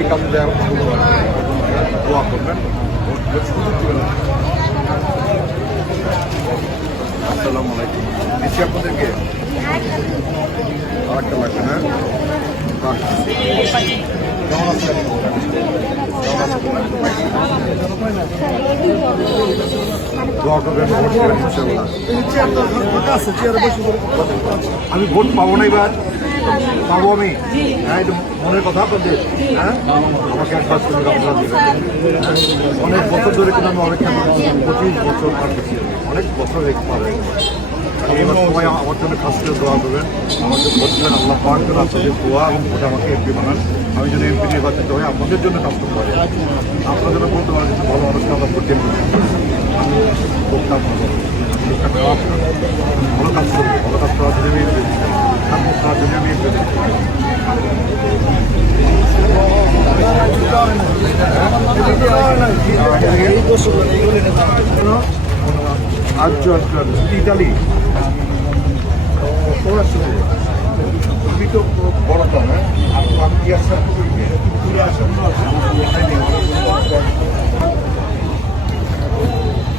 সেই কাজে দেওয়ার দোয়া করবেন আসসালামু আলাইকুম। দিচ্ছি আপনাদেরকে আরেকটা লাগবে না আমি ভোট পাবো না এবার পাবো আমি। হ্যাঁ এটা মনের কথা আপনাদের হ্যাঁ? আমাকে একবার সুযোগ আপনারা দেবেন অনেক বছর ধরে কিন্তু আমি অপেক্ষা করছি, পঁচিশ বছর পার অনেক বছর হয়ে পাবে এবার সবাই আমার জন্য খাস করে দোয়া করবেন। আমার জন্য দেবেন, আল্লাহ পাক করে এবং ভোটে আমাকে এমপি বানান। আমি যেন এমপি নির্বাচিত হয়ে আপনাদের জন্য কাজ করতে পারি বলতে পারেন যে ভালো মানুষকে আমরা ভোট লোকটা ভালো। ভালো। কাজ করব, ভালো কাজ জন্য আচ্ছা আচ্ছা। ইটালি তুমি তো বড় তো হ্যাঁ আমি কি আসা ঘুরে আসা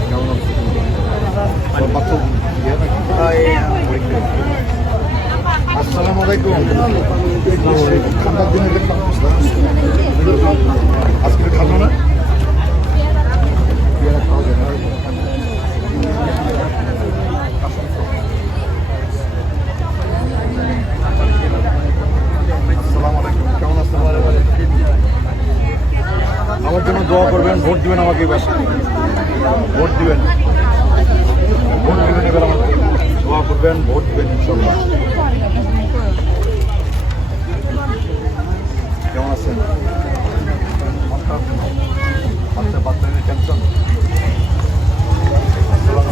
কেমন আছো তোমার বাচ্চা ইয়ে নাকি? পরীক্ষা। আসসালামু আলাইকুম ঠান্ডার আজকে খাব না আমার জন্য দোয়া করবেন, ভোট দিবেন আমাকে এবার। ভোট দিবেন। ভোট দিবেন এবার আমাকে। দোয়া করবেন, ভোট দিবেন, ইনশাল্লাহ কেমন আছেন বাচ্চা বাচ্চা টেনশন আসসালামু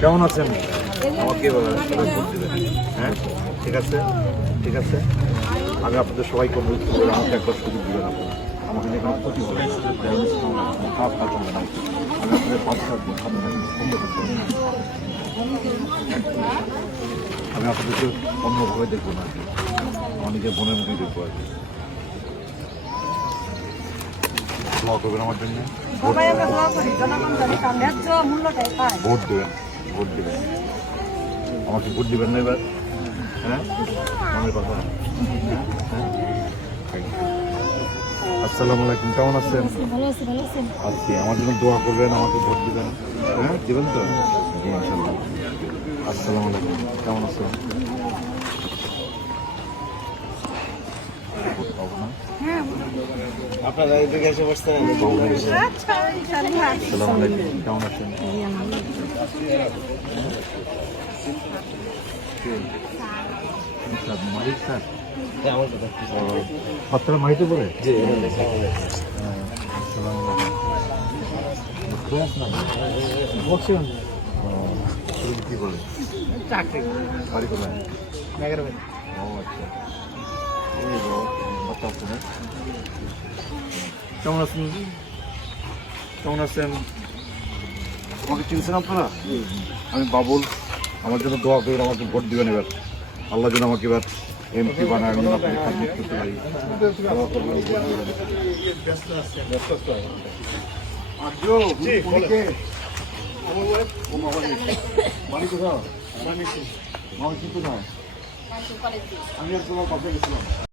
কেমন আছেন? আমাকে হ্যাঁ? ঠিক আছে? ঠিক আছে? আমি আপনাদের সবাইকে অনুরোধ করব, আমাকে একবার সুযোগ দিবেন আপনারা। নিয়ে কোনো ক্ষতি হবে। খারাপ কাজ হবে না আমি আপনাদের না। আমি আপনাদেরকে অন্যভাবে দেখব না। আমার নিজের বোনের মতোই দেখব আর কি। দোয়া করবেন আমার জন্য। ভোট আমরা দেবেন ভোট দেবেন। আমাকে ভোট দিবেন না এবার? হ্যাঁ? মনের কথা। হ্যাঁ? আসসালামু আলাইকুম কেমন আছেন? ভালো আছি ভালো আছেন? আজকে আমার জন্য দোয়া করবেন আমাকে ভোট দিবেন। হ্যাঁ দিবেন তো? ইনশাল্লাহ। আসসালামু আলাইকুম কেমন আছেন? আপনারা এদিকে এসে বসতেন পাবো না বেশি। আচ্ছা ইনশাআল্লাহ আসসালামু আলাইকুম কেমন আছেন? মালিক স্যার। না বক্সিং তুমি কি বলে। চাকরি বাড়ি কোথায় ও আচ্ছা কেমন আছেন কেমন আছেন আমাকে চিনছেন আপনারা আমি বাবুল আমার জন্য দোয়া করবেন আমাকে ভোট দিবেন এবার। আল্লাহ যেন আমাকে এবার এমপি বানার জন্য? আমি আর তোমার পাশে গেছিলাম।